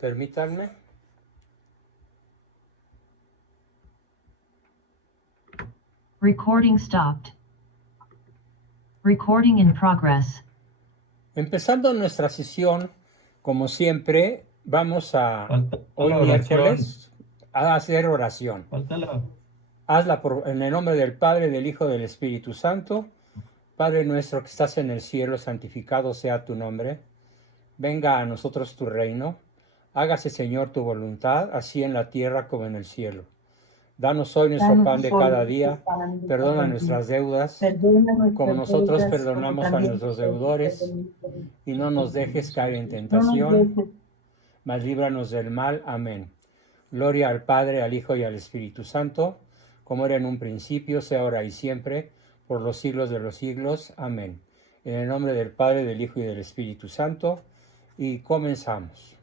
Permítanme. Recording stopped. Recording in progress. Empezando nuestra sesión, como siempre, vamos a Falta hoy la oración. miércoles a hacer oración. Falta Hazla en el nombre del Padre, del Hijo, del Espíritu Santo. Padre nuestro que estás en el cielo, santificado sea tu nombre. Venga a nosotros tu reino. Hágase, Señor, tu voluntad, así en la tierra como en el cielo. Danos hoy nuestro pan de cada día. Perdona nuestras deudas, como nosotros perdonamos a nuestros deudores. Y no nos dejes caer en tentación, mas líbranos del mal. Amén. Gloria al Padre, al Hijo y al Espíritu Santo, como era en un principio, sea ahora y siempre, por los siglos de los siglos. Amén. En el nombre del Padre, del Hijo y del Espíritu Santo. Y comenzamos.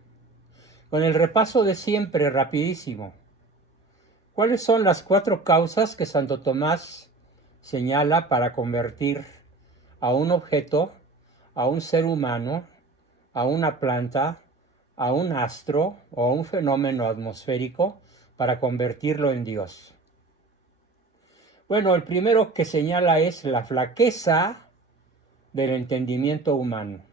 Con el repaso de siempre, rapidísimo. ¿Cuáles son las 4 causas que Santo Tomás señala para convertir a un objeto, a un ser humano, a una planta, a un astro o a un fenómeno atmosférico para convertirlo en Dios? Bueno, el primero que señala es la flaqueza del entendimiento humano,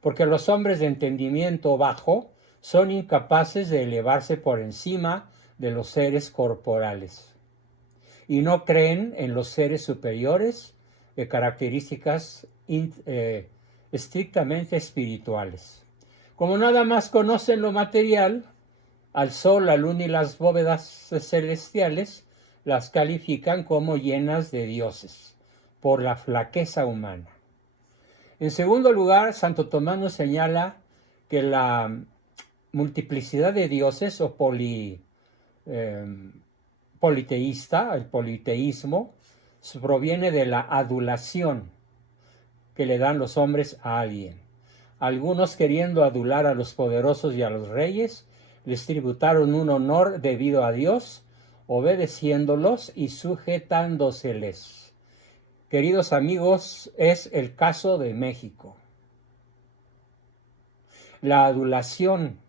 porque los hombres de entendimiento bajo son incapaces de elevarse por encima de los seres corporales y no creen en los seres superiores de características estrictamente espirituales. Como nada más conocen lo material, al sol, la luna y las bóvedas celestiales las califican como llenas de dioses por la flaqueza humana. En segundo lugar, Santo Tomás nos señala que la multiplicidad de dioses o politeísta, el politeísmo, proviene de la adulación que le dan los hombres a alguien. Algunos, queriendo adular a los poderosos y a los reyes, les tributaron un honor debido a Dios, obedeciéndolos y sujetándoseles. Queridos amigos, es el caso de México. La adulación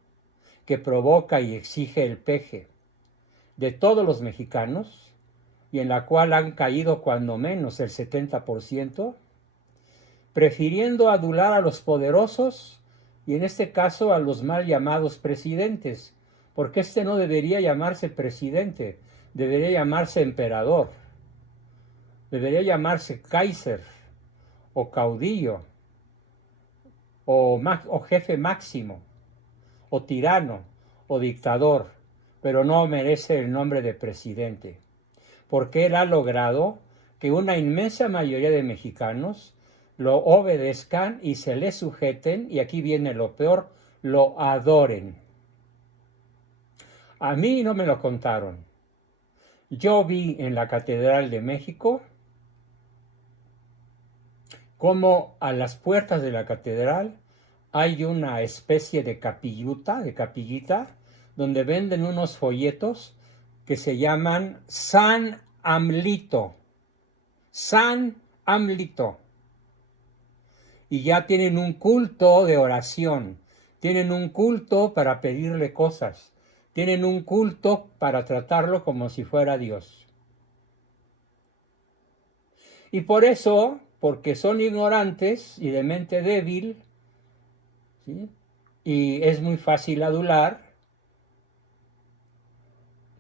que provoca y exige el peje de todos los mexicanos, y en la cual han caído cuando menos el 70%, prefiriendo adular a los poderosos y en este caso a los mal llamados presidentes, porque este no debería llamarse presidente, debería llamarse emperador, debería llamarse Kaiser o caudillo o jefe máximo o tirano o dictador, pero no merece el nombre de presidente, porque él ha logrado que una inmensa mayoría de mexicanos lo obedezcan y se le sujeten, y aquí viene lo peor, lo adoren. A mí no me lo contaron. Yo vi en la Catedral de México cómo a las puertas de la catedral hay una especie de capillita, donde venden unos folletos que se llaman San Amlito. San Amlito. Y ya tienen un culto de oración, tienen un culto para pedirle cosas, tienen un culto para tratarlo como si fuera Dios. Y por eso, porque son ignorantes y de mente débil, ¿sí?, y es muy fácil adular,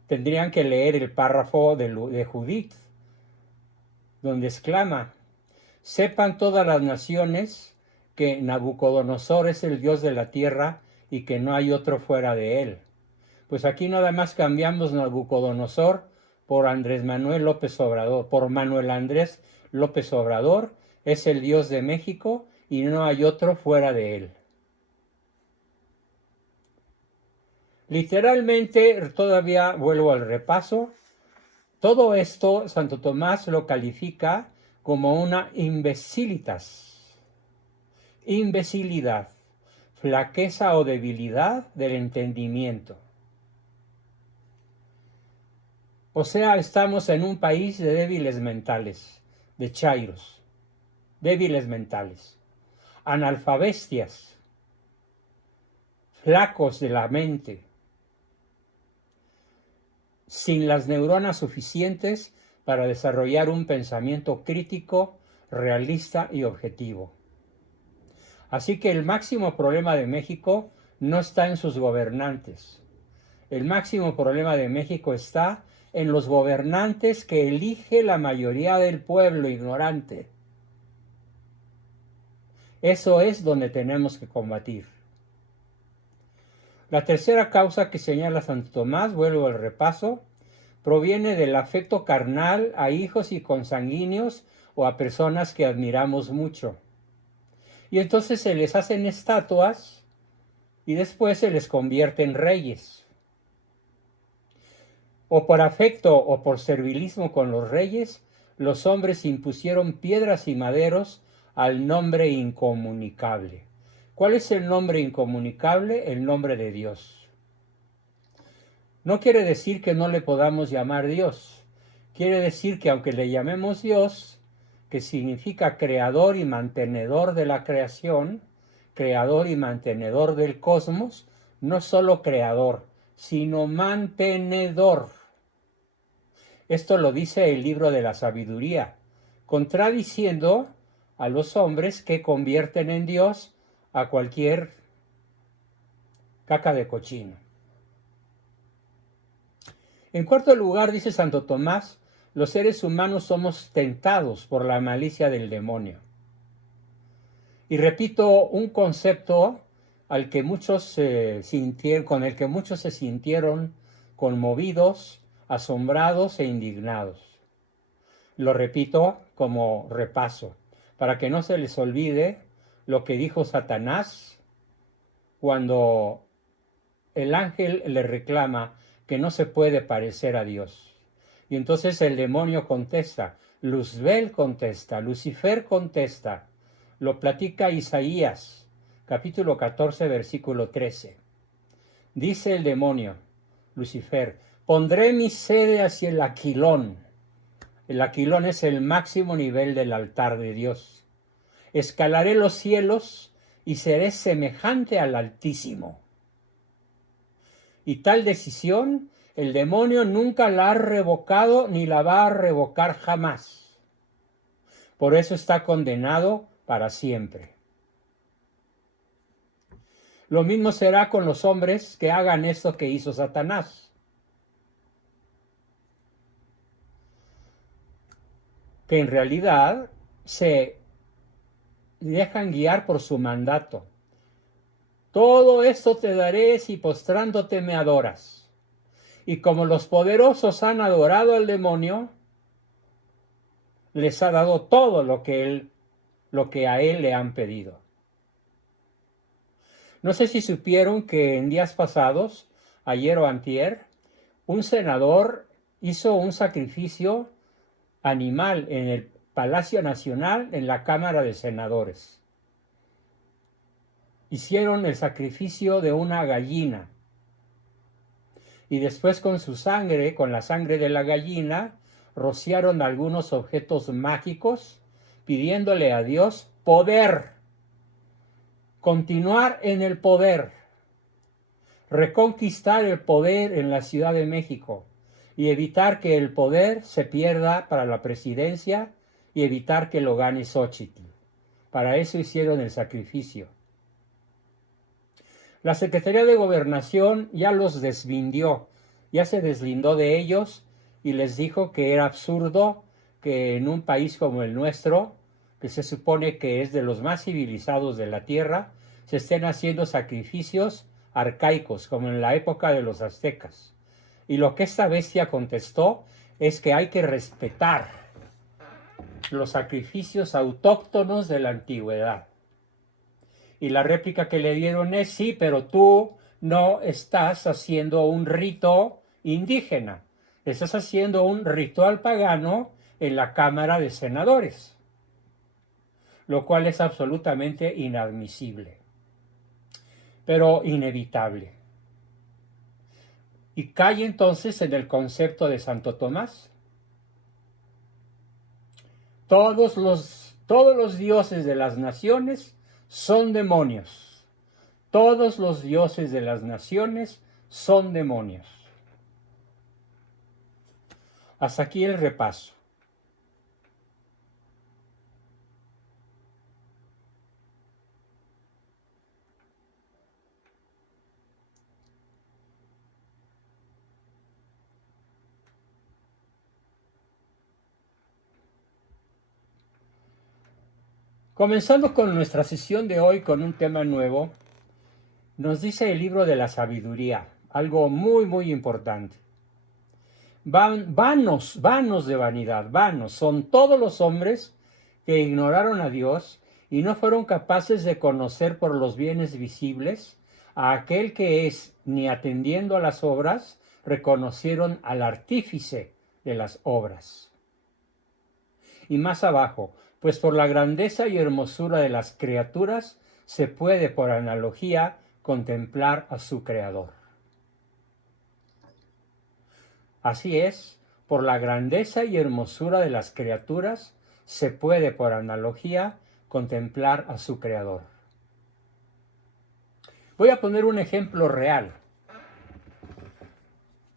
tendrían que leer el párrafo de Judith, donde exclama: sepan todas las naciones que Nabucodonosor es el Dios de la tierra y que no hay otro fuera de él. Pues aquí nada más cambiamos Nabucodonosor por Andrés Manuel López Obrador, por Manuel Andrés López Obrador, es el Dios de México y no hay otro fuera de él. Literalmente, todavía vuelvo al repaso, todo esto Santo Tomás lo califica como una imbecilidad, flaqueza o debilidad del entendimiento. O sea, estamos en un país de débiles mentales, de chairos, débiles mentales, analfabestias, flacos de la mente, sin las neuronas suficientes para desarrollar un pensamiento crítico, realista y objetivo. Así que el máximo problema de México no está en sus gobernantes. El máximo problema de México está en los gobernantes que elige la mayoría del pueblo ignorante. Eso es donde tenemos que combatir. La tercera causa que señala Santo Tomás, vuelvo al repaso, proviene del afecto carnal a hijos y consanguíneos o a personas que admiramos mucho. Y entonces se les hacen estatuas y después se les convierte en reyes. O por afecto o por servilismo con los reyes, los hombres impusieron piedras y maderos al nombre incomunicable. ¿Cuál es el nombre incomunicable? El nombre de Dios. No quiere decir que no le podamos llamar Dios. Quiere decir que aunque le llamemos Dios, que significa creador y mantenedor de la creación, creador y mantenedor del cosmos, no solo creador, sino mantenedor. Esto lo dice el libro de la sabiduría, contradiciendo a los hombres que convierten en Dios a cualquier caca de cochino. En cuarto lugar, dice Santo Tomás, los seres humanos somos tentados por la malicia del demonio. Y repito un concepto al que muchos con el que muchos se sintieron conmovidos, asombrados e indignados. Lo repito como repaso, para que no se les olvide lo que dijo Satanás cuando el ángel le reclama que no se puede parecer a Dios. Y entonces el demonio contesta, Luzbel contesta, Lucifer contesta. Lo platica Isaías, capítulo 14, versículo 13. Dice el demonio, Lucifer, pondré mi sede hacia el aquilón. El aquilón es el máximo nivel del altar de Dios. Escalaré los cielos y seré semejante al Altísimo. Y tal decisión el demonio nunca la ha revocado ni la va a revocar jamás. Por eso está condenado para siempre. Lo mismo será con los hombres que hagan esto que hizo Satanás. Que en realidad se dejan guiar por su mandato. Todo esto te daré si postrándote me adoras. Y como los poderosos han adorado al demonio, les ha dado todo lo que a él le han pedido. No sé si supieron que en días pasados, ayer o antier, un senador hizo un sacrificio animal en el Palacio Nacional, en la Cámara de Senadores. Hicieron el sacrificio de una gallina. Y después con su sangre, con la sangre de la gallina, rociaron algunos objetos mágicos, pidiéndole a Dios poder, continuar en el poder, reconquistar el poder en la Ciudad de México y evitar que el poder se pierda para la presidencia y evitar que lo gane Xóchitl. Para eso hicieron el sacrificio. La Secretaría de Gobernación ya los desvindió, ya se deslindó de ellos y les dijo que era absurdo que en un país como el nuestro, que se supone que es de los más civilizados de la tierra, se estén haciendo sacrificios arcaicos, como en la época de los aztecas. Y lo que esta bestia contestó es que hay que respetar los sacrificios autóctonos de la antigüedad. Y la réplica que le dieron es, sí, pero tú no estás haciendo un rito indígena, estás haciendo un ritual pagano en la Cámara de Senadores, lo cual es absolutamente inadmisible, pero inevitable. Y cae entonces en el concepto de Santo Tomás. Todos los dioses de las naciones son demonios. todos los dioses de las naciones son demonios. Hasta aquí el repaso. Comenzando con nuestra sesión de hoy con un tema nuevo, nos dice el libro de la sabiduría, algo muy importante. Vanos de vanidad, vanos son todos los hombres que ignoraron a Dios y no fueron capaces de conocer por los bienes visibles a aquel que es, ni atendiendo a las obras, reconocieron al artífice de las obras. Y más abajo, pues por la grandeza y hermosura de las criaturas se puede, por analogía, contemplar a su Creador. Así es, por la grandeza y hermosura de las criaturas se puede, por analogía, contemplar a su Creador. Voy a poner un ejemplo real.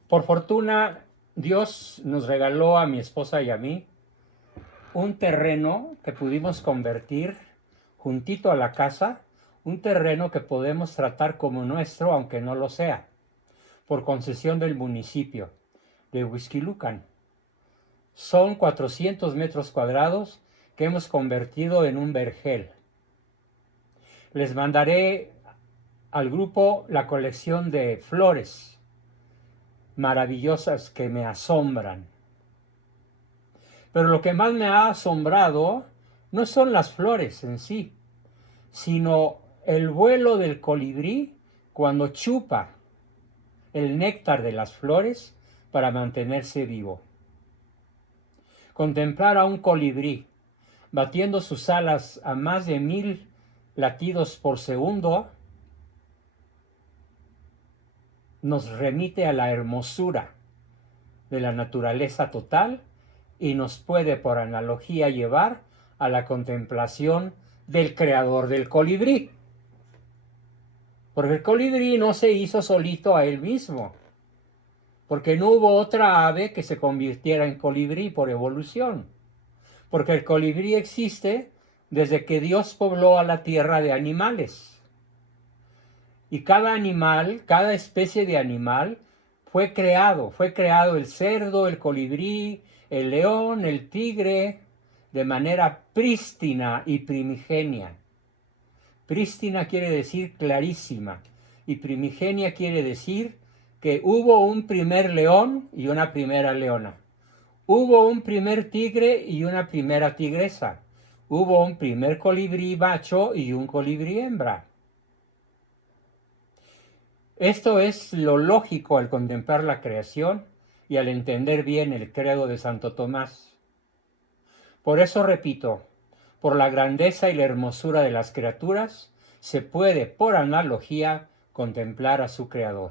Por fortuna, Dios nos regaló a mi esposa y a mí un terreno que pudimos convertir juntito a la casa, un terreno que podemos tratar como nuestro, aunque no lo sea, por concesión del municipio de Huixquilucan. Son 400 metros cuadrados que hemos convertido en un vergel. Les mandaré al grupo la colección de flores maravillosas que me asombran. Pero lo que más me ha asombrado no son las flores en sí, sino el vuelo del colibrí cuando chupa el néctar de las flores para mantenerse vivo. Contemplar a un colibrí batiendo sus alas a más de 1000 latidos por segundo nos remite a la hermosura de la naturaleza total y nos puede, por analogía, llevar a la contemplación del creador del colibrí. Porque el colibrí no se hizo solito a él mismo, porque no hubo otra ave que se convirtiera en colibrí por evolución, porque el colibrí existe desde que Dios pobló a la tierra de animales. Y cada animal, cada especie de animal fue creado el cerdo, el colibrí, el león, el tigre, de manera prístina y primigenia. Prístina quiere decir clarísima y primigenia quiere decir que hubo un primer león y una primera leona. Hubo un primer tigre y una primera tigresa. Hubo un primer colibrí macho y un colibrí hembra. Esto es lo lógico al contemplar la creación y al entender bien el credo de Santo Tomás. Por eso repito, por la grandeza y la hermosura de las criaturas, se puede, por analogía, contemplar a su Creador.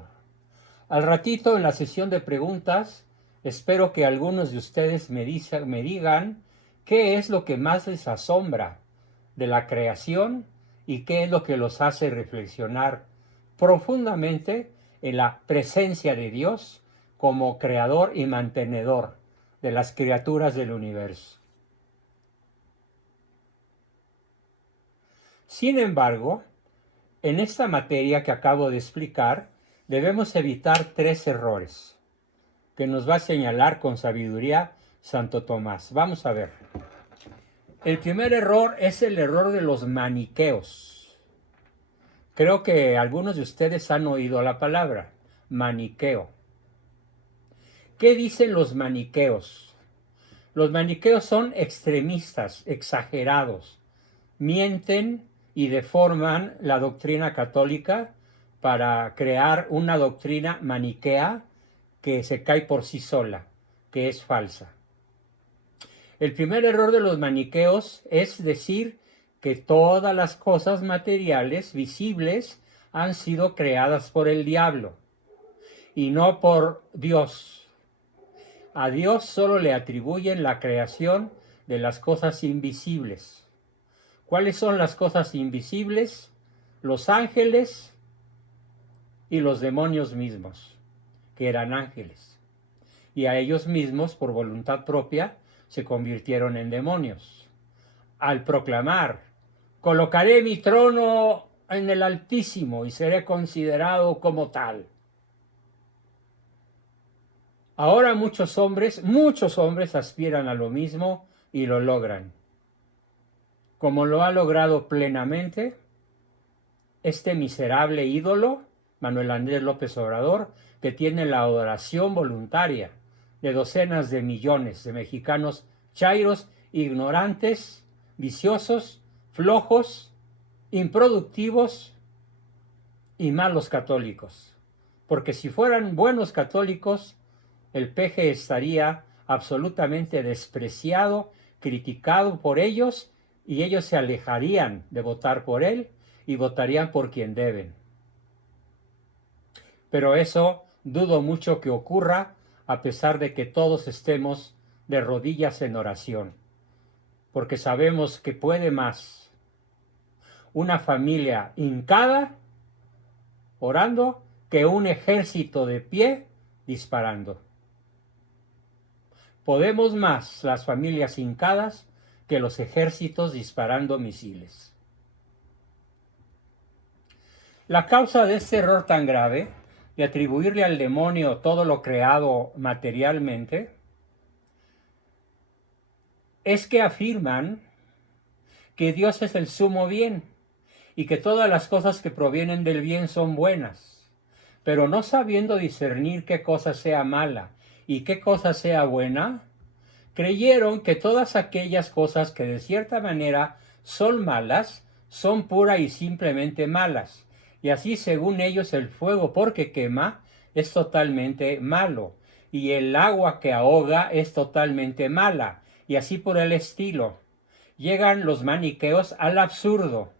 Al ratito, en la sesión de preguntas, espero que algunos de ustedes me digan qué es lo que más les asombra de la creación y qué es lo que los hace reflexionar profundamente en la presencia de Dios como creador y mantenedor de las criaturas del universo. Sin embargo, en esta materia que acabo de explicar, debemos evitar 3 errores que nos va a señalar con sabiduría Santo Tomás. Vamos a ver. El primer error es el error de los maniqueos. Creo que algunos de ustedes han oído la palabra maniqueo. ¿Qué dicen los maniqueos? Los maniqueos son extremistas, exagerados, mienten y deforman la doctrina católica para crear una doctrina maniquea que se cae por sí sola, que es falsa. El primer error de los maniqueos es decir que todas las cosas materiales visibles han sido creadas por el diablo y no por Dios. A Dios solo le atribuyen la creación de las cosas invisibles. ¿Cuáles son las cosas invisibles? Los ángeles y los demonios mismos, que eran ángeles. Y a ellos mismos, por voluntad propia, se convirtieron en demonios. Al proclamar, colocaré mi trono en el Altísimo y seré considerado como tal. Ahora muchos hombres aspiran a lo mismo y lo logran. Como lo ha logrado plenamente este miserable ídolo, Manuel Andrés López Obrador, que tiene la adoración voluntaria de docenas de millones de mexicanos chairos, ignorantes, viciosos, flojos, improductivos y malos católicos. Porque si fueran buenos católicos, el peje estaría absolutamente despreciado, criticado por ellos, y ellos se alejarían de votar por él y votarían por quien deben. Pero eso dudo mucho que ocurra, a pesar de que todos estemos de rodillas en oración, porque sabemos que puede más una familia hincada orando que un ejército de pie disparando. Podemos más las familias hincadas que los ejércitos disparando misiles. La causa de este error tan grave de atribuirle al demonio todo lo creado materialmente es que afirman que Dios es el sumo bien y que todas las cosas que provienen del bien son buenas, pero no sabiendo discernir qué cosa sea mala y qué cosa sea buena, creyeron que todas aquellas cosas que de cierta manera son malas son pura y simplemente malas, y así según ellos el fuego porque quema es totalmente malo, y el agua que ahoga es totalmente mala, y así por el estilo. Llegan los maniqueos al absurdo.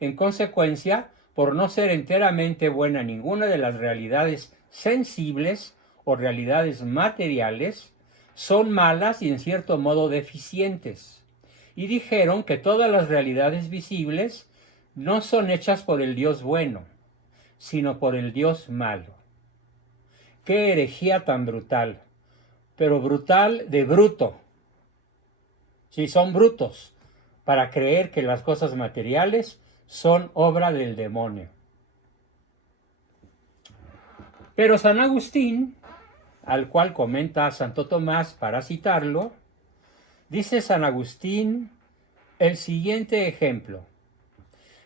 En consecuencia, por no ser enteramente buena ninguna de las realidades sensibles o realidades materiales, son malas y en cierto modo deficientes. Y dijeron que todas las realidades visibles no son hechas por el Dios bueno, sino por el Dios malo. ¡Qué herejía tan brutal! Pero brutal de bruto. Sí, son brutos para creer que las cosas materiales son obra del demonio. Pero San Agustín, al cual comenta Santo Tomás para citarlo, dice San Agustín el siguiente ejemplo.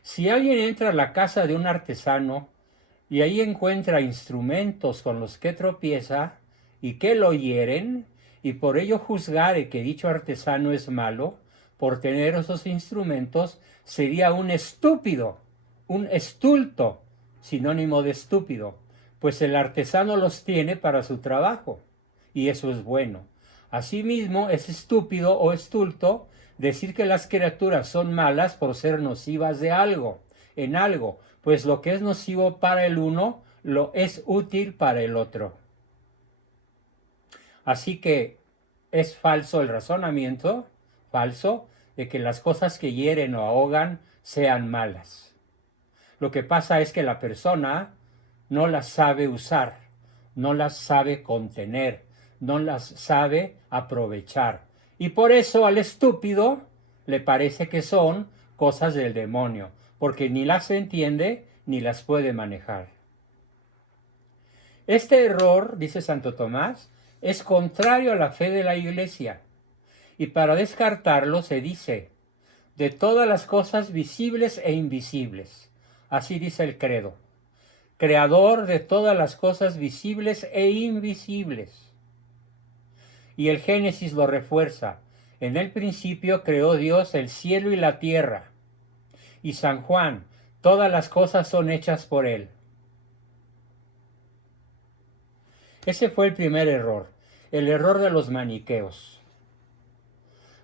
Si alguien entra a la casa de un artesano y ahí encuentra instrumentos con los que tropieza y que lo hieren, y por ello juzgare que dicho artesano es malo, por tener esos instrumentos, sería un estúpido, un estulto, sinónimo de estúpido, pues el artesano los tiene para su trabajo, y eso es bueno. Asimismo, es estúpido o estulto decir que las criaturas son malas por ser nocivas de algo, en algo, pues lo que es nocivo para el uno, lo es útil para el otro. Así que es falso el razonamiento, falso, de que las cosas que hieren o ahogan sean malas. Lo que pasa es que la persona no las sabe usar, no las sabe contener, no las sabe aprovechar. Y por eso al estúpido le parece que son cosas del demonio, porque ni las entiende ni las puede manejar. Este error, dice Santo Tomás, es contrario a la fe de la Iglesia. Y para descartarlo se dice, de todas las cosas visibles e invisibles. Así dice el credo. Creador de todas las cosas visibles e invisibles. Y el Génesis lo refuerza. En el principio creó Dios el cielo y la tierra. Y San Juan, todas las cosas son hechas por él. Ese fue el primer error, el error de los maniqueos.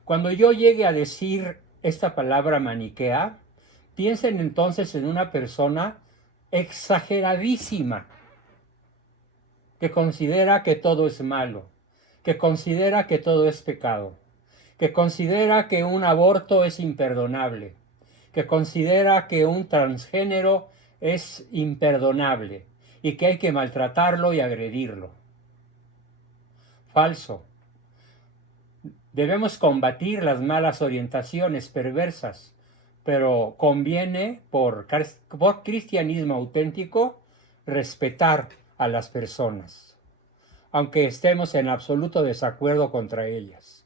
Cuando yo llegue a decir esta palabra maniquea, piensen entonces en una persona exageradísima, que considera que todo es malo, que considera que todo es pecado, que considera que un aborto es imperdonable, que considera que un transgénero es imperdonable y que hay que maltratarlo y agredirlo. Falso. Debemos combatir las malas orientaciones perversas, pero conviene, por cristianismo auténtico, respetar a las personas, aunque estemos en absoluto desacuerdo contra ellas.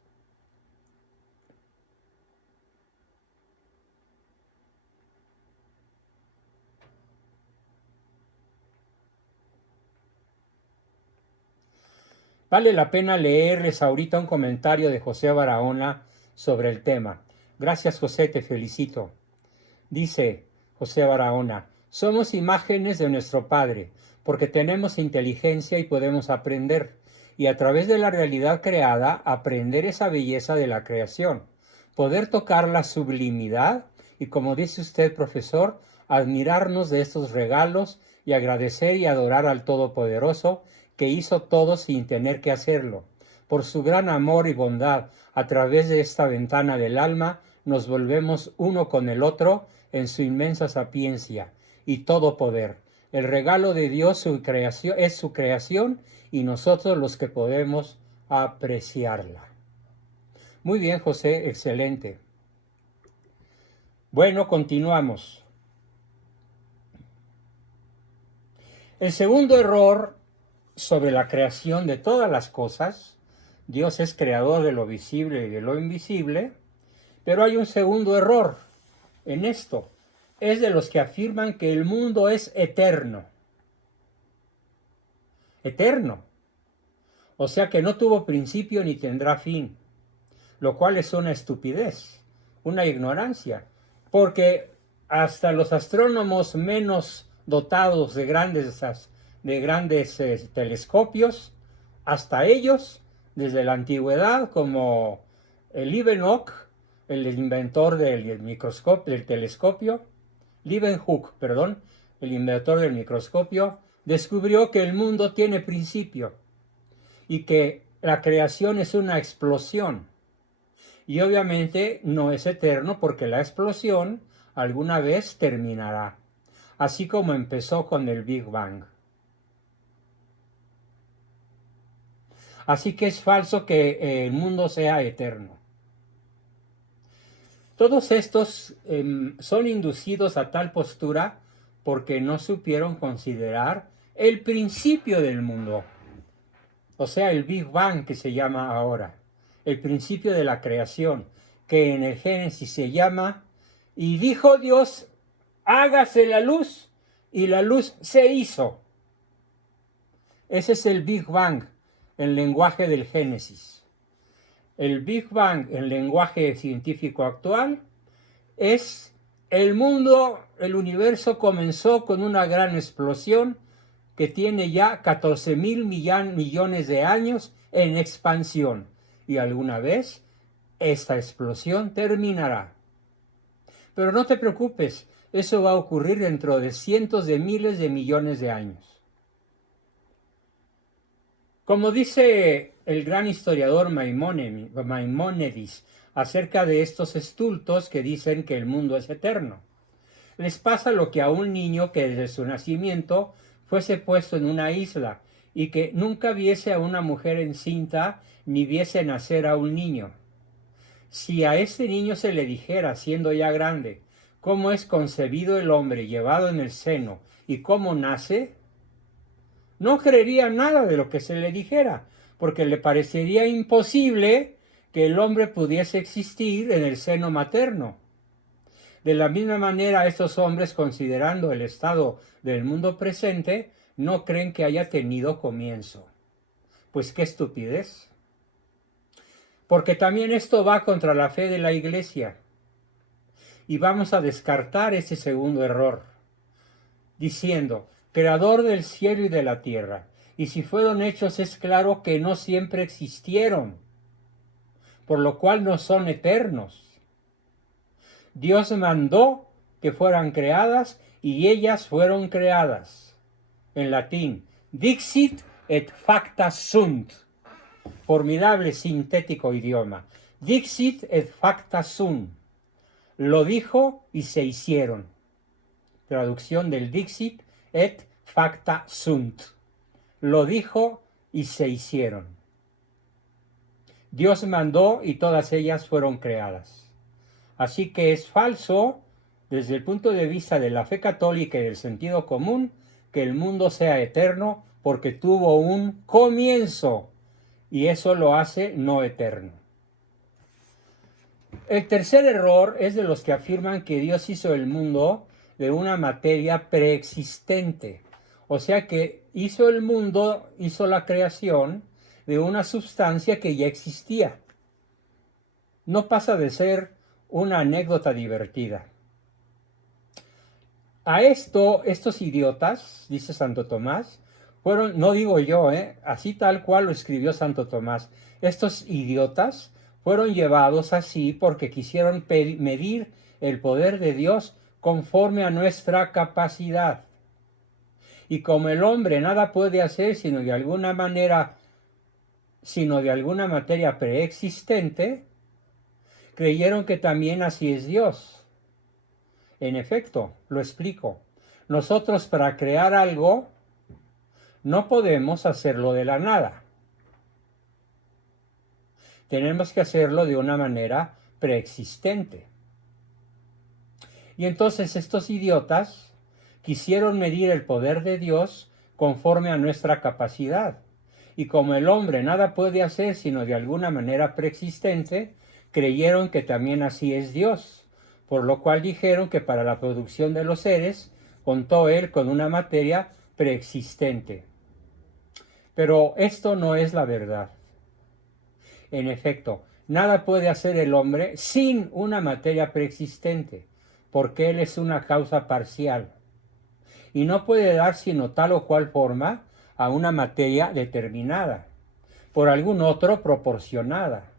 Vale la pena leerles ahorita un comentario de José Barahona sobre el tema. Gracias, José, te felicito. Dice José Barahona: somos imágenes de nuestro Padre, porque tenemos inteligencia y podemos aprender, y a través de la realidad creada, aprender esa belleza de la creación, poder tocar la sublimidad y, como dice usted, profesor, admirarnos de estos regalos y agradecer y adorar al Todopoderoso, que hizo todo sin tener que hacerlo. Por su gran amor y bondad, a través de esta ventana del alma, nos volvemos uno con el otro en su inmensa sapiencia y todo poder. El regalo de Dios es su creación y nosotros los que podemos apreciarla. Muy bien, José, excelente. Bueno, continuamos. El segundo error sobre la creación de todas las cosas: Dios es creador de lo visible y de lo invisible, pero hay un segundo error en esto. Es de los que afirman que el mundo es eterno. Eterno. O sea que no tuvo principio ni tendrá fin, lo cual es una estupidez, una ignorancia, porque hasta los astrónomos menos dotados de grandes telescopios, hasta ellos, desde la antigüedad, como Leeuwenhoek, el inventor del telescopio, Leeuwenhoek, perdón, el inventor del microscopio, descubrió que el mundo tiene principio y que la creación es una explosión. Y obviamente no es eterno, porque la explosión alguna vez terminará, así como empezó con el Big Bang. Así que es falso que el mundo sea eterno. Todos estos son inducidos a tal postura porque no supieron considerar el principio del mundo, o sea, el Big Bang, que se llama ahora, el principio de la creación, que en el Génesis se llama: y dijo Dios, hágase la luz, y la luz se hizo. Ese es el Big Bang en lenguaje del Génesis. El Big Bang en lenguaje científico actual es: el mundo, el universo comenzó con una gran explosión que tiene ya 14,000 millones de años en expansión, y alguna vez esta explosión terminará. Pero no te preocupes, eso va a ocurrir dentro de cientos de miles de millones de años. Como dice el gran historiador Maimónides acerca de estos estultos que dicen que el mundo es eterno, les pasa lo que a un niño que desde su nacimiento fuese puesto en una isla y que nunca viese a una mujer encinta ni viese nacer a un niño. Si a este niño se le dijera, siendo ya grande, cómo es concebido el hombre llevado en el seno y cómo nace, no creería nada de lo que se le dijera, porque le parecería imposible que el hombre pudiese existir en el seno materno. De la misma manera, estos hombres, considerando el estado del mundo presente, no creen que haya tenido comienzo. Pues qué estupidez. Porque también esto va contra la fe de la Iglesia. Y vamos a descartar ese segundo error, diciendo: creador del cielo y de la tierra. Y si fueron hechos, es claro que no siempre existieron, por lo cual no son eternos. Dios mandó que fueran creadas y ellas fueron creadas. En latín, dixit et facta sunt. Formidable sintético idioma. Dixit et facta sunt. Lo dijo y se hicieron. traducción del Dixit et facta sunt. Lo dijo y se hicieron. Dios mandó y todas ellas fueron creadas. Así que es falso, desde el punto de vista de la fe católica y del sentido común, que el mundo sea eterno porque tuvo un comienzo y eso lo hace no eterno. El tercer error es de los que afirman que Dios hizo el mundo de una materia preexistente. O sea que hizo el mundo, hizo la creación de una sustancia que ya existía. No pasa de ser una anécdota divertida. A estos idiotas, dice Santo Tomás, fueron, no digo yo, así tal cual lo escribió Santo Tomás, estos idiotas fueron llevados así porque quisieron medir el poder de Dios conforme a nuestra capacidad. Y como el hombre nada puede hacer sino de alguna materia preexistente, creyeron que también así es Dios. En efecto, lo explico. Nosotros para crear algo no podemos hacerlo de la nada. Tenemos que hacerlo de una manera preexistente. Y entonces estos idiotas quisieron medir el poder de Dios conforme a nuestra capacidad. Y como el hombre nada puede hacer sino de alguna manera preexistente, creyeron que también así es Dios, por lo cual dijeron que para la producción de los seres contó él con una materia preexistente. Pero esto no es la verdad. En efecto, nada puede hacer el hombre sin una materia preexistente, porque él es una causa parcial. Y no puede dar sino tal o cual forma a una materia determinada, por algún otro proporcionada.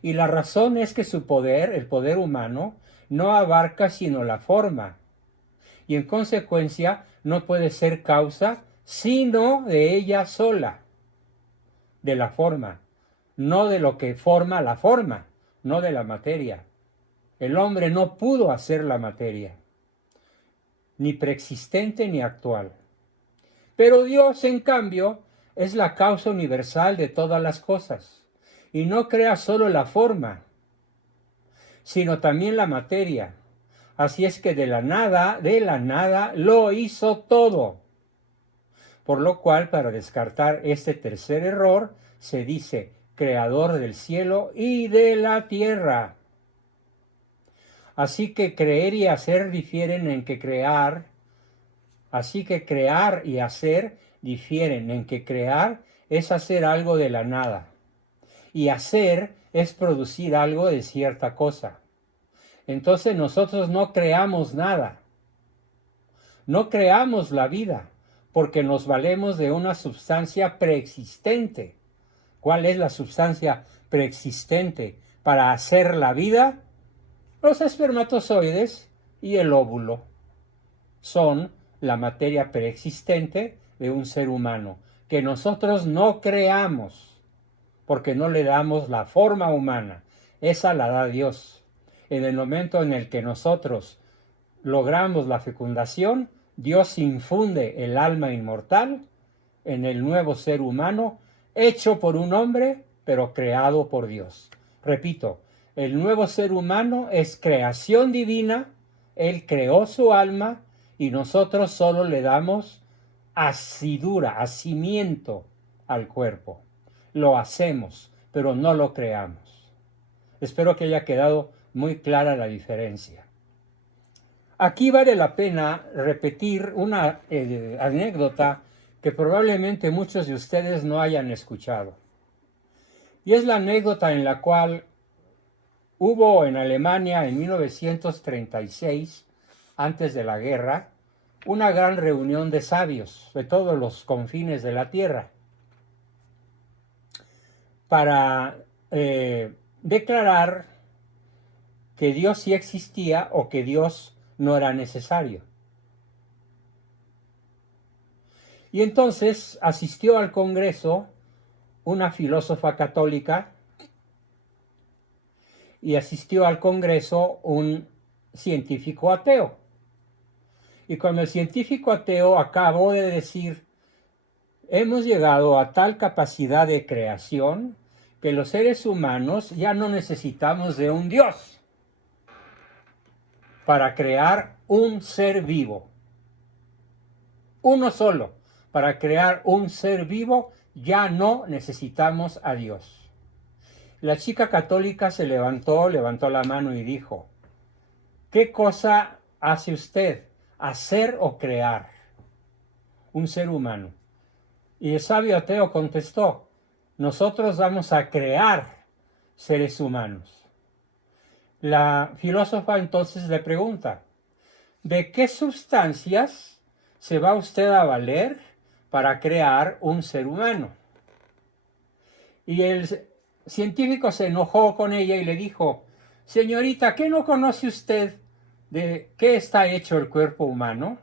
Y la razón es que su poder, el poder humano, no abarca sino la forma, y en consecuencia no puede ser causa sino de ella sola, de la forma, no de lo que forma la forma, no de la materia. El hombre no pudo hacer la materia, ni preexistente ni actual. Pero Dios, en cambio, es la causa universal de todas las cosas, y no crea solo la forma, sino también la materia. Así es que de la nada lo hizo todo. Por lo cual, para descartar este tercer error, se dice creador del cielo y de la tierra. Así que creer y hacer difieren en que crear. Así que crear y hacer difieren en que crear es hacer algo de la nada. Y hacer es producir algo de cierta cosa. Entonces nosotros no creamos nada. No creamos la vida, porque nos valemos de una sustancia preexistente. ¿Cuál es la sustancia preexistente para hacer la vida? Los espermatozoides y el óvulo son la materia preexistente de un ser humano, que nosotros no creamos, porque no le damos la forma humana. Esa la da Dios. En el momento en el que nosotros logramos la fecundación, Dios infunde el alma inmortal en el nuevo ser humano, hecho por un hombre, pero creado por Dios. Repito, el nuevo ser humano es creación divina, Él creó su alma y nosotros solo le damos asidura, hacimiento al cuerpo. Lo hacemos, pero no lo creamos. Espero que haya quedado muy clara la diferencia. Aquí vale la pena repetir una anécdota que probablemente muchos de ustedes no hayan escuchado. Y es la anécdota en la cual hubo en Alemania en 1936, antes de la guerra, una gran reunión de sabios de todos los confines de la tierra para declarar que Dios sí existía o que Dios no era necesario. Y entonces asistió al Congreso una filósofa católica y asistió al Congreso un científico ateo. Y cuando el científico ateo acabó de decir, hemos llegado a tal capacidad de creación que los seres humanos ya no necesitamos de un Dios para crear un ser vivo. Uno solo. Para crear un ser vivo ya no necesitamos a Dios. La chica católica se levantó la mano y dijo, ¿qué cosa hace usted? ¿Hacer o crear? Un ser humano. Y el sabio ateo contestó, nosotros vamos a crear seres humanos. La filósofa entonces le pregunta, ¿de qué sustancias se va usted a valer para crear un ser humano? Y el científico se enojó con ella y le dijo, señorita, ¿qué no conoce usted de qué está hecho el cuerpo humano?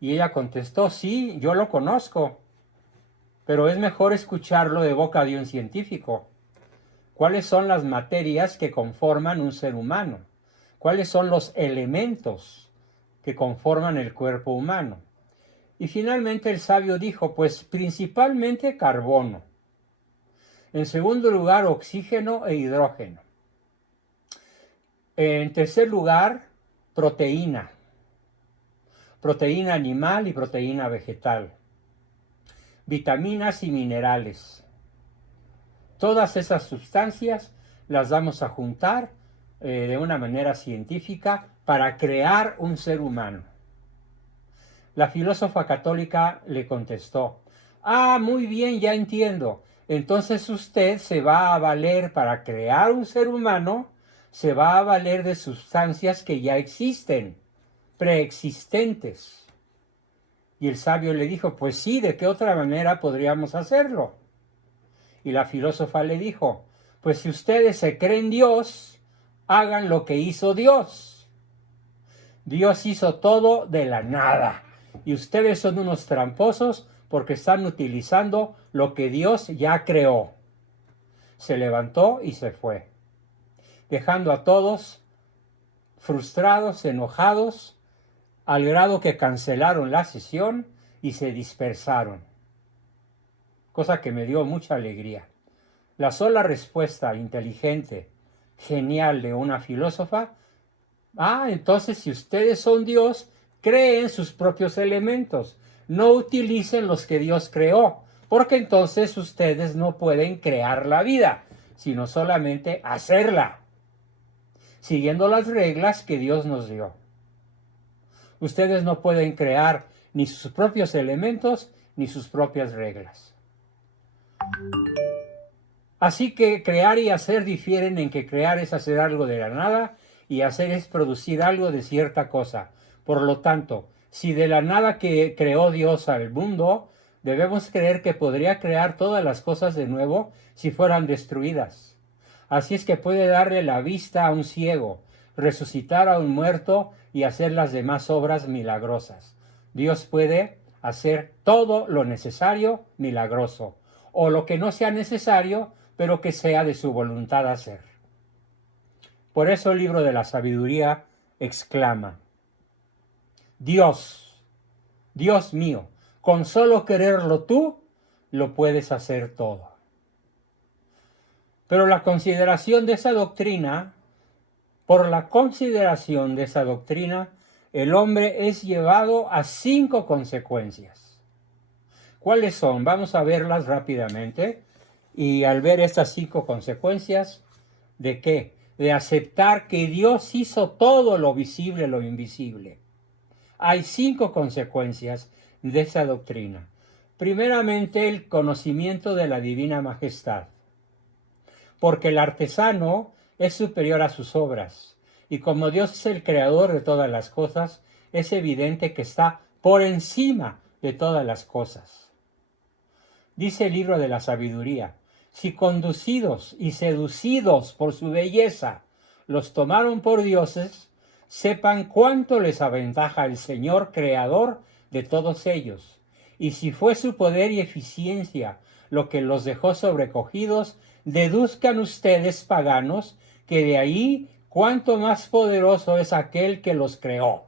Y ella contestó, sí, yo lo conozco, pero es mejor escucharlo de boca de un científico. ¿Cuáles son las materias que conforman un ser humano? ¿Cuáles son los elementos que conforman el cuerpo humano? Y finalmente el sabio dijo, pues principalmente carbono. En segundo lugar, oxígeno e hidrógeno. En tercer lugar, proteína. Proteína animal y proteína vegetal. Vitaminas y minerales. Todas esas sustancias las vamos a juntar de una manera científica para crear un ser humano. La filósofa católica le contestó, muy bien, ya entiendo. Entonces usted se va a valer para crear un ser humano, se va a valer de sustancias que ya existen, preexistentes. Y el sabio le dijo, pues sí, ¿de qué otra manera podríamos hacerlo? Y la filósofa le dijo, pues si ustedes se creen Dios, hagan lo que hizo Dios. Dios hizo todo de la nada. Y ustedes son unos tramposos porque están utilizando lo que Dios ya creó. Se levantó y se fue, dejando a todos frustrados, enojados, al grado que cancelaron la sesión y se dispersaron. Cosa que me dio mucha alegría. La sola respuesta inteligente, genial de una filósofa, entonces si ustedes son Dios, creen sus propios elementos, no utilicen los que Dios creó, porque entonces ustedes no pueden crear la vida, sino solamente hacerla, siguiendo las reglas que Dios nos dio. Ustedes no pueden crear ni sus propios elementos ni sus propias reglas. Así que crear y hacer difieren en que crear es hacer algo de la nada y hacer es producir algo de cierta cosa. Por lo tanto, si de la nada que creó Dios al mundo, debemos creer que podría crear todas las cosas de nuevo si fueran destruidas. Así es que puede darle la vista a un ciego, resucitar a un muerto y hacer las demás obras milagrosas. Dios puede hacer todo lo necesario milagroso, o lo que no sea necesario, pero que sea de su voluntad hacer. Por eso el libro de la sabiduría exclama, Dios, Dios mío, con solo quererlo tú, lo puedes hacer todo. Pero por la consideración de esa doctrina, el hombre es llevado a 5 consecuencias. ¿Cuáles son? Vamos a verlas rápidamente. Y al ver estas 5 consecuencias, ¿de qué? De aceptar que Dios hizo todo lo visible, lo invisible. Hay 5 consecuencias de esa doctrina. Primeramente, el conocimiento de la divina majestad. Porque el artesano es superior a sus obras. Y como Dios es el creador de todas las cosas, es evidente que está por encima de todas las cosas. Dice el libro de la sabiduría, si conducidos y seducidos por su belleza los tomaron por dioses, sepan cuánto les aventaja el Señor creador de todos ellos. Y si fue su poder y eficiencia lo que los dejó sobrecogidos, deduzcan ustedes, paganos, que de ahí cuánto más poderoso es aquel que los creó.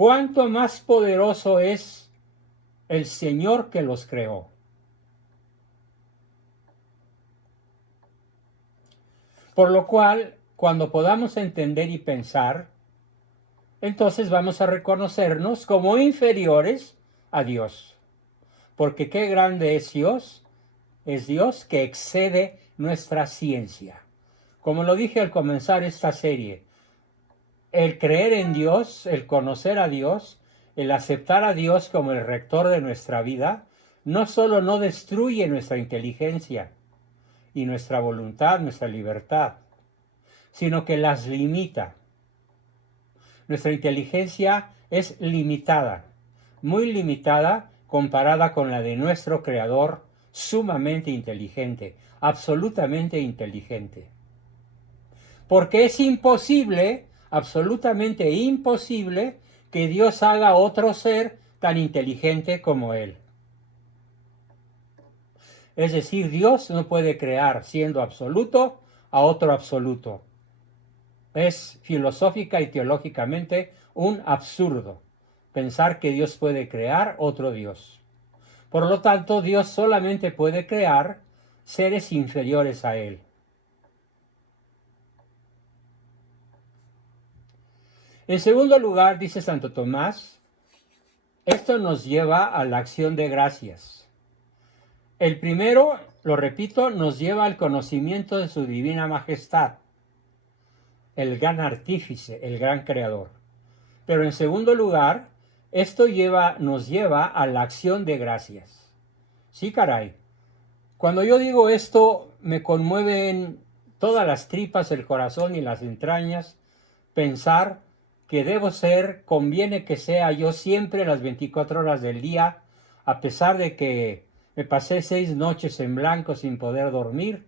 cuánto más poderoso es el Señor que los creó. Por lo cual, cuando podamos entender y pensar, entonces vamos a reconocernos como inferiores a Dios. Porque qué grande es Dios que excede nuestra ciencia. Como lo dije al comenzar esta serie, el creer en Dios, el conocer a Dios, el aceptar a Dios como el rector de nuestra vida, no solo no destruye nuestra inteligencia y nuestra voluntad, nuestra libertad, sino que las limita. Nuestra inteligencia es limitada, muy limitada comparada con la de nuestro Creador, sumamente inteligente, absolutamente inteligente. Porque es imposible, absolutamente imposible, que Dios haga otro ser tan inteligente como Él. Es decir, Dios no puede crear, siendo absoluto, a otro absoluto. Es filosófica y teológicamente un absurdo pensar que Dios puede crear otro Dios. Por lo tanto, Dios solamente puede crear seres inferiores a Él. En segundo lugar, dice Santo Tomás, esto nos lleva a la acción de gracias. El primero, lo repito, nos lleva al conocimiento de su divina majestad, el gran artífice, el gran creador. Pero en segundo lugar, esto nos lleva a la acción de gracias. Sí, caray. Cuando yo digo esto, me conmueven todas las tripas, el corazón y las entrañas, pensar que conviene que sea yo siempre las 24 horas del día, a pesar de que me pasé 6 noches en blanco sin poder dormir.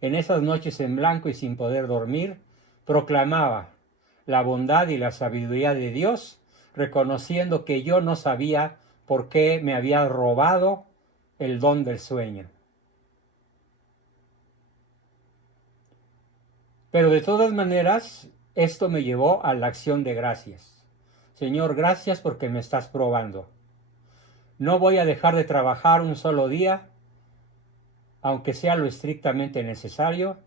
En esas noches en blanco y sin poder dormir, proclamaba la bondad y la sabiduría de Dios, reconociendo que yo no sabía por qué me había robado el don del sueño. Pero de todas maneras, esto me llevó a la acción de gracias. Señor, gracias porque me estás probando. No voy a dejar de trabajar un solo día, aunque sea lo estrictamente necesario,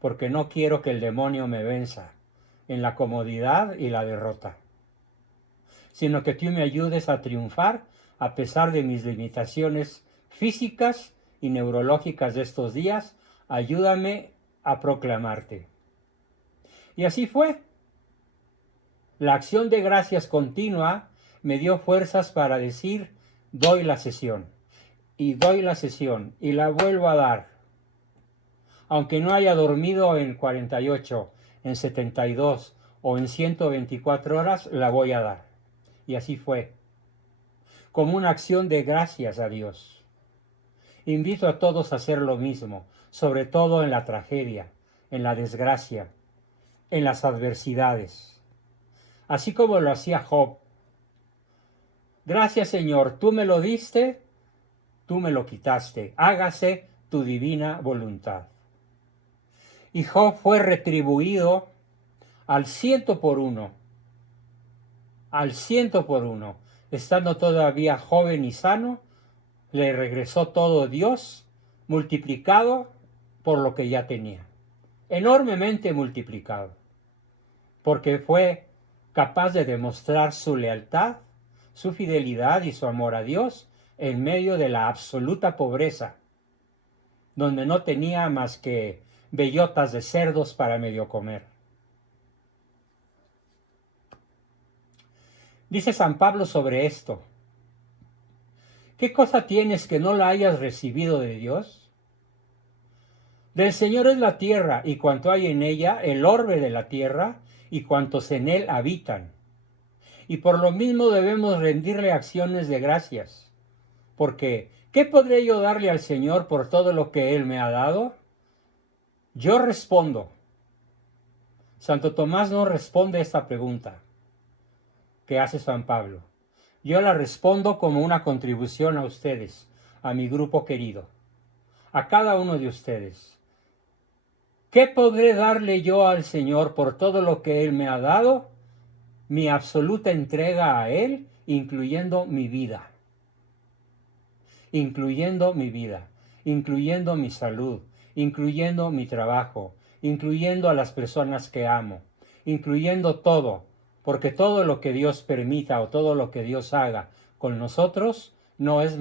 porque no quiero que el demonio me venza en la comodidad y la derrota, sino que tú me ayudes a triunfar a pesar de mis limitaciones físicas y neurológicas de estos días. Ayúdame a proclamarte. Y así fue. La acción de gracias continua me dio fuerzas para decir, doy la sesión, y doy la sesión, y la vuelvo a dar. Aunque no haya dormido en 48, en 72 o en 124 horas, la voy a dar. Y así fue. Como una acción de gracias a Dios. Invito a todos a hacer lo mismo, sobre todo en la tragedia, en la desgracia, en las adversidades. Así como lo hacía Job. Gracias, Señor, tú me lo diste, tú me lo quitaste. Hágase tu divina voluntad. Y Job fue retribuido al 100 por 1. Al 100 por 1. Estando todavía joven y sano, le regresó todo Dios, multiplicado por lo que ya tenía. Enormemente multiplicado. Porque fue capaz de demostrar su lealtad, su fidelidad y su amor a Dios en medio de la absoluta pobreza, donde no tenía más que bellotas de cerdos para medio comer. Dice San Pablo sobre esto: ¿qué cosa tienes que no la hayas recibido de Dios? Del Señor es la tierra y cuanto hay en ella, el orbe de la tierra y cuantos en él habitan. Y por lo mismo debemos rendirle acciones de gracias, porque ¿qué podré yo darle al Señor por todo lo que Él me ha dado? Yo respondo. Santo Tomás no responde esta pregunta que hace San Pablo. Yo la respondo como una contribución a ustedes, a mi grupo querido, a cada uno de ustedes. ¿Qué podré darle yo al Señor por todo lo que Él me ha dado? mi absoluta entrega a Él, incluyendo mi vida, incluyendo mi salud, incluyendo mi trabajo, incluyendo a las personas que amo, incluyendo todo, porque todo lo que Dios permita o todo lo que Dios haga con nosotros no es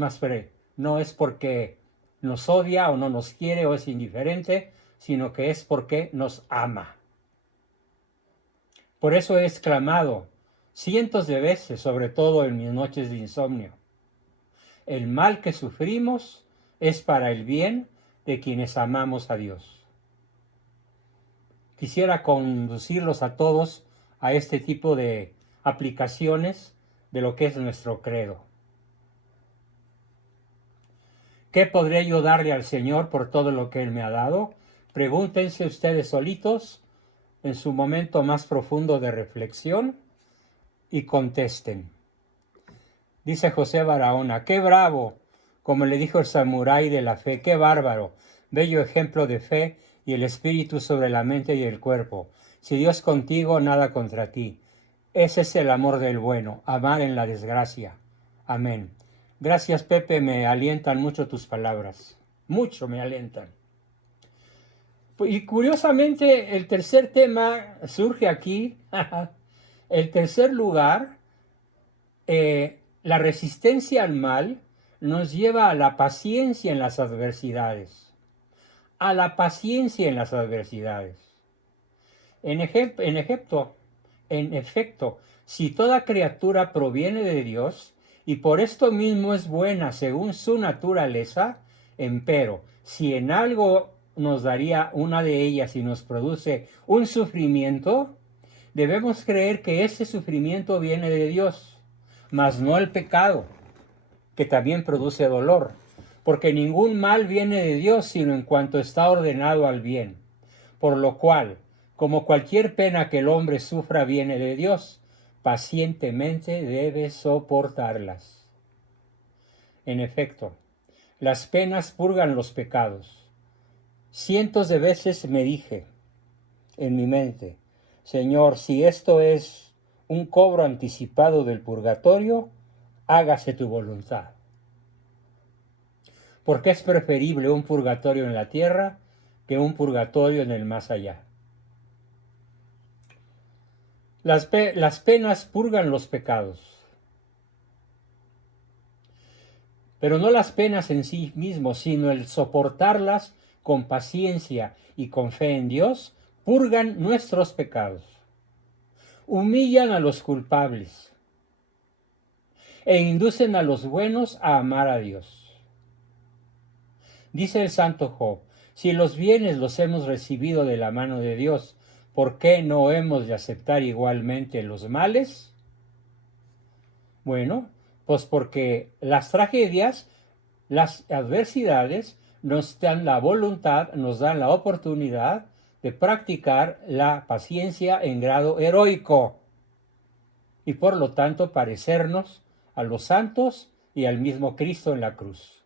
no es porque nos odia o no nos quiere o es indiferente, sino que es porque nos ama. Por eso he exclamado cientos de veces, sobre todo en mis noches de insomnio: el mal que sufrimos es para el bien de quienes amamos a Dios. Quisiera conducirlos a todos a este tipo de aplicaciones de lo que es nuestro credo. ¿Qué podré yo darle al Señor por todo lo que Él me ha dado? Pregúntense ustedes solitos en su momento más profundo de reflexión y contesten. Dice José Barahona: ¡qué bravo! Como le dijo el samurái de la fe, ¡qué bárbaro! Bello ejemplo de fe y el espíritu sobre la mente y el cuerpo. Si Dios contigo, nada contra ti. Ese es el amor del bueno, amar en la desgracia. Amén. Gracias, Pepe, me alientan mucho tus palabras. Mucho me alientan. Y curiosamente, el tercer tema surge aquí. El tercer lugar, la resistencia al mal, nos lleva a la paciencia en las adversidades. A la paciencia en las adversidades. En efecto, si toda criatura proviene de Dios, y por esto mismo es buena según su naturaleza, empero, si en algo nos daría una de ellas y nos produce un sufrimiento, debemos creer que ese sufrimiento viene de Dios, mas no el pecado, que también produce dolor, porque ningún mal viene de Dios, sino en cuanto está ordenado al bien. Por lo cual, como cualquier pena que el hombre sufra viene de Dios, pacientemente debe soportarlas. En efecto, las penas purgan los pecados. Cientos de veces me dije en mi mente: Señor, si esto es un cobro anticipado del purgatorio, hágase tu voluntad. Porque es preferible un purgatorio en la tierra que un purgatorio en el más allá. Las penas purgan los pecados, pero no las penas en sí mismos, sino el soportarlas con paciencia y con fe en Dios, purgan nuestros pecados, humillan a los culpables e inducen a los buenos a amar a Dios. Dice el santo Job: si los bienes los hemos recibido de la mano de Dios, ¿por qué no hemos de aceptar igualmente los males? Bueno, pues porque las tragedias, las adversidades, nos dan la voluntad, nos dan la oportunidad de practicar la paciencia en grado heroico y por lo tanto parecernos a los santos y al mismo Cristo en la cruz.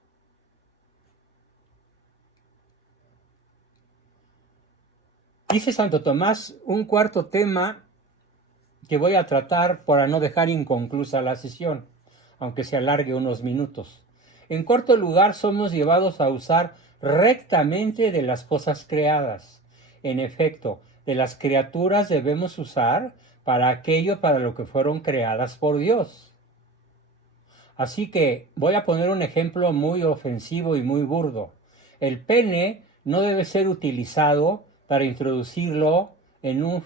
Dice Santo Tomás, un cuarto tema que voy a tratar para no dejar inconclusa la sesión, aunque se alargue unos minutos. En cuarto lugar, somos llevados a usar rectamente de las cosas creadas. En efecto, de las criaturas debemos usar para aquello para lo que fueron creadas por Dios. Así que voy a poner un ejemplo muy ofensivo y muy burdo. El pene no debe ser utilizado para introducirlo en un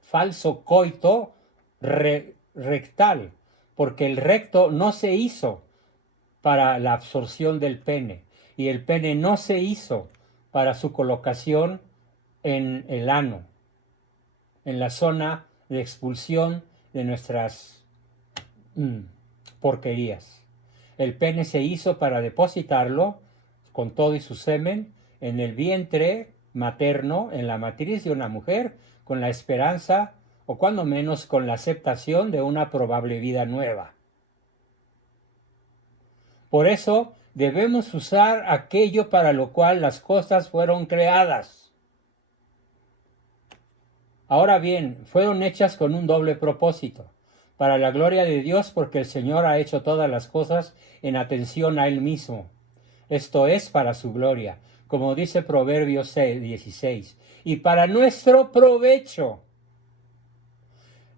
falso coito rectal, porque el recto no se hizo para la absorción del pene y el pene no se hizo para su colocación en el ano, en la zona de expulsión de nuestras porquerías. El pene se hizo para depositarlo con todo y su semen en el vientre materno, en la matriz de una mujer, con la esperanza, o cuando menos con la aceptación de una probable vida nueva. Por eso debemos usar aquello para lo cual las cosas fueron creadas. Ahora bien, fueron hechas con un doble propósito, para la gloria de Dios, porque el Señor ha hecho todas las cosas en atención a Él mismo. Esto es para su gloria, como dice Proverbios 16, y para nuestro provecho.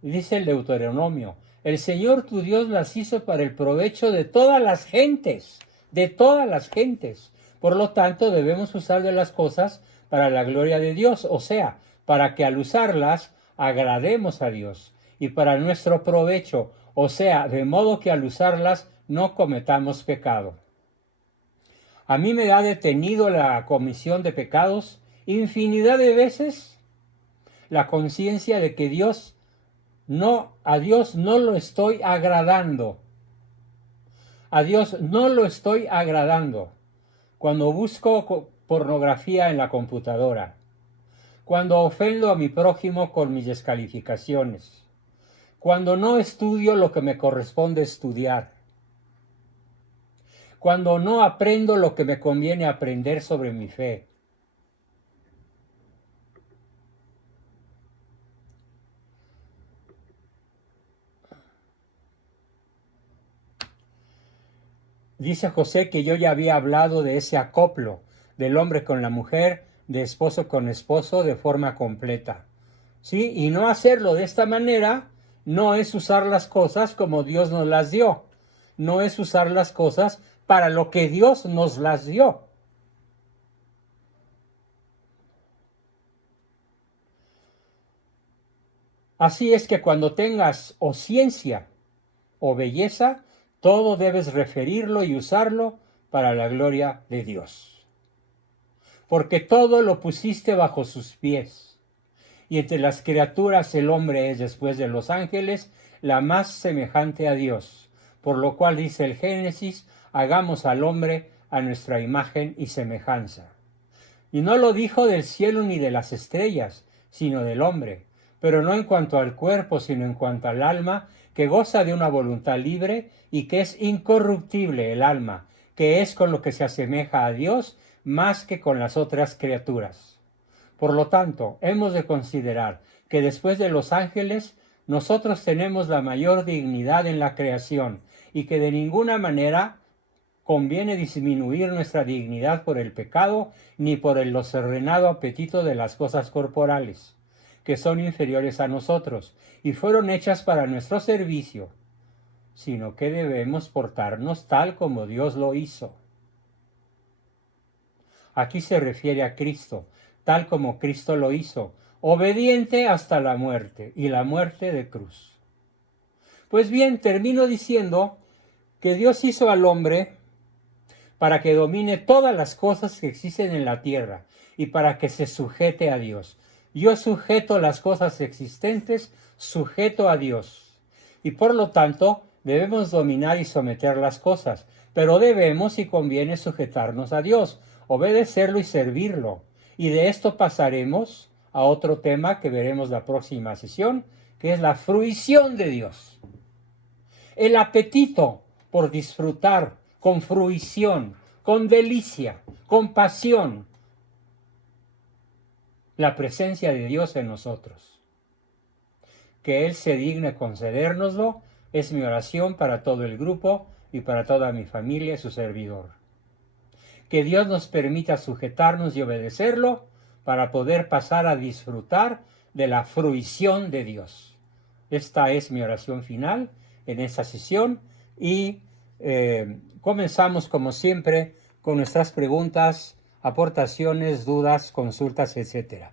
Dice el Deuteronomio, el Señor tu Dios las hizo para el provecho de todas las gentes, de todas las gentes. Por lo tanto, debemos usar de las cosas para la gloria de Dios, o sea, para que al usarlas agrademos a Dios, y para nuestro provecho, o sea, de modo que al usarlas no cometamos pecado. A mí me ha detenido la comisión de pecados infinidad de veces la conciencia de que a Dios no lo estoy agradando. A Dios no lo estoy agradando. Cuando busco pornografía en la computadora, cuando ofendo a mi prójimo con mis descalificaciones, cuando no estudio lo que me corresponde estudiar, cuando no aprendo lo que me conviene aprender sobre mi fe. Dice José que yo ya había hablado de ese acoplo del hombre con la mujer, de esposo con esposo, de forma completa. ¿Sí? Y no hacerlo de esta manera no es usar las cosas como Dios nos las dio. No es usar las cosas para lo que Dios nos las dio. Así es que cuando tengas o ciencia o belleza, todo debes referirlo y usarlo para la gloria de Dios. Porque todo lo pusiste bajo sus pies. Y entre las criaturas el hombre es, después de los ángeles, la más semejante a Dios. Por lo cual dice el Génesis, hagamos al hombre a nuestra imagen y semejanza. Y no lo dijo del cielo ni de las estrellas, sino del hombre, pero no en cuanto al cuerpo, sino en cuanto al alma, que goza de una voluntad libre y que es incorruptible el alma, que es con lo que se asemeja a Dios más que con las otras criaturas. Por lo tanto, hemos de considerar que después de los ángeles, nosotros tenemos la mayor dignidad en la creación y que de ninguna manera conviene disminuir nuestra dignidad por el pecado ni por el desordenado apetito de las cosas corporales, que son inferiores a nosotros y fueron hechas para nuestro servicio, sino que debemos portarnos tal como Dios lo hizo. Aquí se refiere a Cristo, tal como Cristo lo hizo, obediente hasta la muerte y la muerte de cruz. Pues bien, termino diciendo que Dios hizo al hombre para que domine todas las cosas que existen en la tierra y para que se sujete a Dios. Yo sujeto las cosas existentes, sujeto a Dios. Y por lo tanto, debemos dominar y someter las cosas, pero debemos y conviene sujetarnos a Dios, obedecerlo y servirlo. Y de esto pasaremos a otro tema que veremos la próxima sesión, que es la fruición de Dios. El apetito por disfrutar con fruición, con delicia, con pasión, la presencia de Dios en nosotros. Que Él se digne concedérnoslo es mi oración para todo el grupo y para toda mi familia y su servidor. Que Dios nos permita sujetarnos y obedecerlo para poder pasar a disfrutar de la fruición de Dios. Esta es mi oración final en esta sesión y comenzamos como siempre con nuestras preguntas, aportaciones, dudas, consultas, etc.